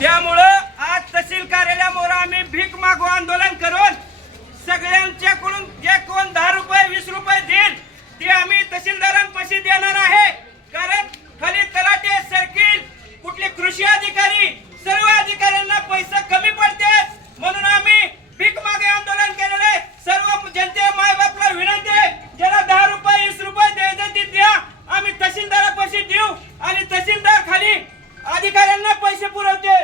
त्यामुळं आज तहसील कार्यालयावर आम्ही भीक मागू आंदोलन करून सगळ्यांच्याकडून जे कोण दहा रुपये वीस रुपये देईल ते आम्ही तहसीलदारांपाशी देणार आहे. कारण खाली तलाटे सर्किल कुठले कृषी अधिकारी सर्व अधिकाऱ्यांना पैसा कमी पडते. म्हणून आम्ही भीक मागे आंदोलन केलेलं आहे. सर्व जनते मायबापला विनंती आहे ज्याला दहा रुपये वीस रुपये द्यायचे ते द्या. आम्ही तहसीलदारापाशी देऊ आणि तहसीलदार खाली अधिकाऱ्यांना पैसे पुरवते.